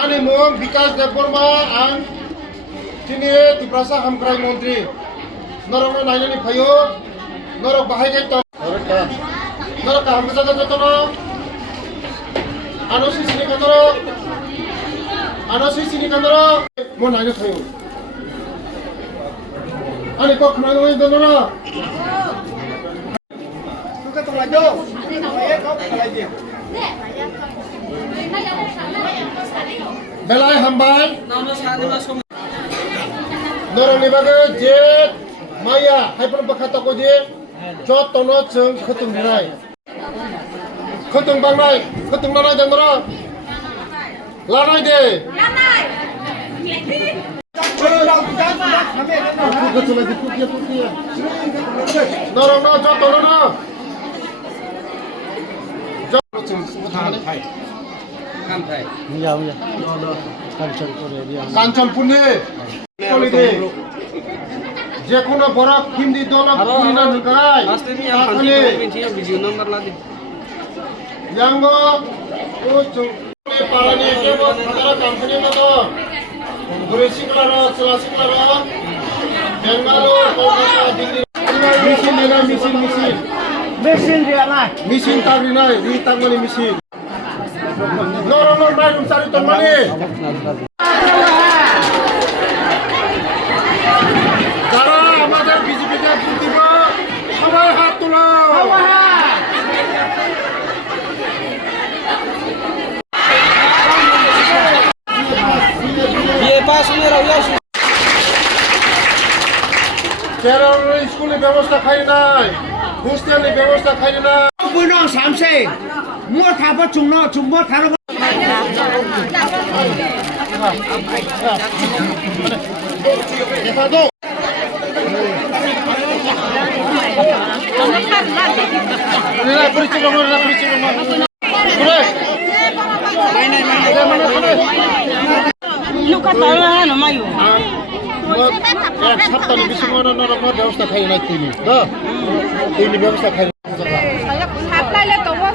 Ani mong Vikas Deborma ang sini Tiprasa Hamkrai Mantri. Norok na nainani payo, norok bahay kay to. Norok ka hamsa ka to no. Ano si sini kanoro? Ano si sini kanoro? Mo nainani payo. Ani ko khna no do no. Tuka to lajo. Ay ko lajo. Belai hambay. Norong nibaga je maya haipon bakata ko je jot tono chung khutung dinai. Khutung bangnai, khutung lanai jangro. Lanai de. Lanai. Norong no jot tono no. Jot chung khutung Kantai. Iya. Kanchanpurne. Kolide. যে কোনো বড় হিন্দি দলক পুরিনা নুকাই তাহলে video number লাদি Yango ও চুলে পারানি কেবো খাতারা company মতো গুরেশিকলার চলাশিকলার বেঙ্গালোর কলকাতা দিল্লি মিশিন না মিশিন দিয়া না মিশিন তাবরি নাই রি তাগমানি মিশিন নরনর বাইরুম চারি তমানি যারা আমাদের বিজেপিকে ভোট দিব সবাই হাত তোলো স্কুলের ব্যবস্থা খাই নাই হোস্টেলের ব্যবস্থা খাই না বুনো সামসে মো থাবা চুংমো থারো দেখা দাও সপ্তাহে বেশি ব্যবস্থা খাই না তিনি ব্যবস্থা খাই সাপ্লাইলে তবো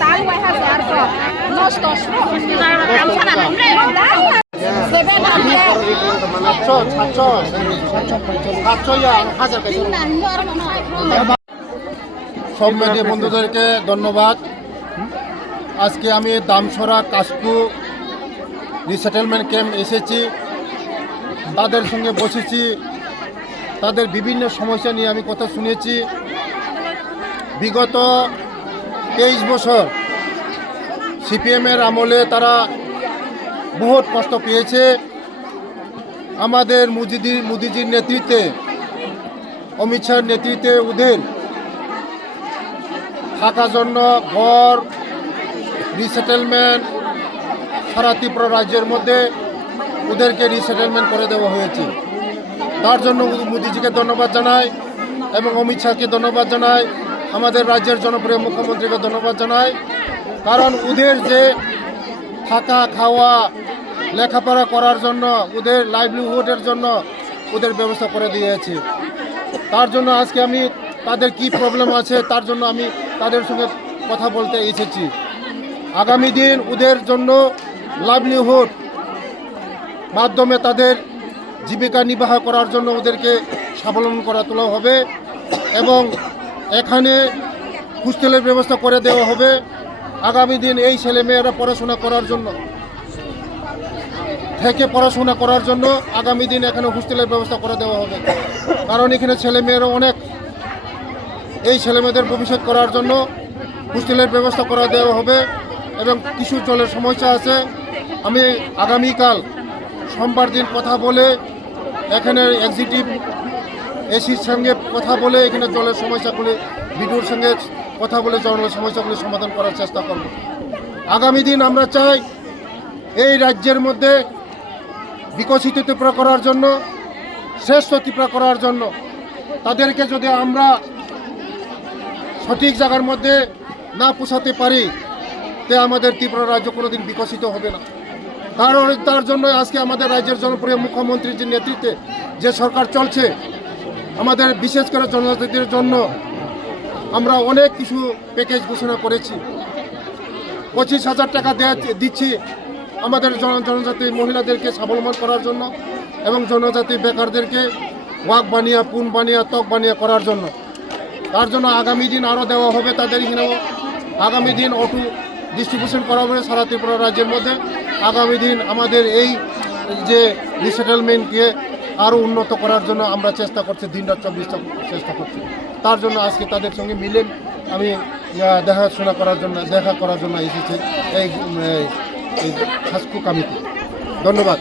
তাল ওয়াহা যার তো নষ্ট সব মিডিয়া বন্ধুদেরকে ধন্যবাদ। আজকে আমি দামছড়া কাসকু রিসেটেলমেন্ট ক্যাম্প এসেছি, তাদের সঙ্গে বসেছি, তাদের বিভিন্ন সমস্যা নিয়ে আমি কথা শুনেছি। বিগত 23 বছর সিপিএমের আমলে তারা বহুত কষ্ট পেয়েছে। আমাদের মোদিজির নেতৃত্বে, অমিত শাহর নেতৃত্বে ওদের থাকার জন্য ঘর রিসেটেলমেন্ট সারা ত্রিপুরা রাজ্যের মধ্যে ওদেরকে রিসেটেলমেন্ট করে দেওয়া হয়েছে। তার জন্য মোদিজিকে ধন্যবাদ জানাই এবং অমিত শাহকে ধন্যবাদ জানাই, আমাদের রাজ্যের জনপ্রিয় মুখ্যমন্ত্রীকে ধন্যবাদ জানাই। কারণ ওদের যে থাকা খাওয়া লেখাপড়া করার জন্য ওদের লাইভলিহুডের জন্য ওদের ব্যবস্থা করে দিয়েছে। তার জন্য আজকে আমি তাদের কি প্রবলেম আছে তার জন্য আমি তাদের সঙ্গে কথা বলতে এসেছি। আগামী দিন ওদের জন্য লাইভলিহুড মাধ্যমে তাদের জীবিকা নির্বাহ করার জন্য ওদেরকে স্বাবলম্বী করা তোলা হবে এবং এখানে হোস্টেলের ব্যবস্থা করে দেওয়া হবে। আগামী দিন এই ছেলেমেয়েরা পড়াশোনা করার জন্য আগামী দিন এখানে হোস্টেলের ব্যবস্থা করে দেওয়া হবে। কারণ এখানে ছেলেমেয়েরা অনেক এই ছেলেমেয়েদের ভবিষ্যৎ করার জন্য হোস্টেলের ব্যবস্থা করে দেওয়া হবে এবং কিছু জলের সমস্যা আছে। আমি আগামীকাল সোমবার দিন কথা বলে এখানে এক্সিকিউটিভ এসির সঙ্গে কথা বলে এখানে জলের সমস্যাগুলি বিডিওর সঙ্গে কথা বলে জলের সমস্যাগুলি সমাধান করার চেষ্টা করব। আগামী দিন আমরা চাই এই রাজ্যের মধ্যে বিকশিত ত্রিপুরা করার জন্য, শ্রেষ্ঠ ত্রিপুরা করার জন্য তাদেরকে যদি আমরা সঠিক জায়গার মধ্যে না পৌঁছাতে পারি তে আমাদের ত্রিপুরা রাজ্য কোনোদিন বিকশিত হবে না। কারণ তার জন্য আজকে আমাদের রাজ্যের জনপ্রিয় মুখ্যমন্ত্রীর যে নেতৃত্বে যে সরকার চলছে, আমাদের বিশেষ করে জনজাতিদের জন্য আমরা অনেক কিছু প্যাকেজ ঘোষণা করেছি। 25,000 টাকা দিচ্ছি আমাদের জনজাতি মহিলাদেরকে স্বাবলম্বন করার জন্য এবং জনজাতি বেকারদেরকে ওয়াক বানিয়া, পুন বানিয়া, ত্বক বানিয়া করার জন্য। তার জন্য আগামী দিন আরও দেওয়া হবে তাদের এখানেও। আগামী দিন অটো ডিস্ট্রিবিউশন করা হবে সারা ত্রিপুরা রাজ্যের মধ্যে। আগামী দিন আমাদের এই যে রিসেটেলমেন্টকে আরও উন্নত করার জন্য আমরা চেষ্টা করছি, দিনরাত 24 চেষ্টা করছি। তার জন্য আজকে তাদের সঙ্গে মিলে আমি দেখা করার জন্য এসেছি এই খাসকু কমিটি। ধন্যবাদ।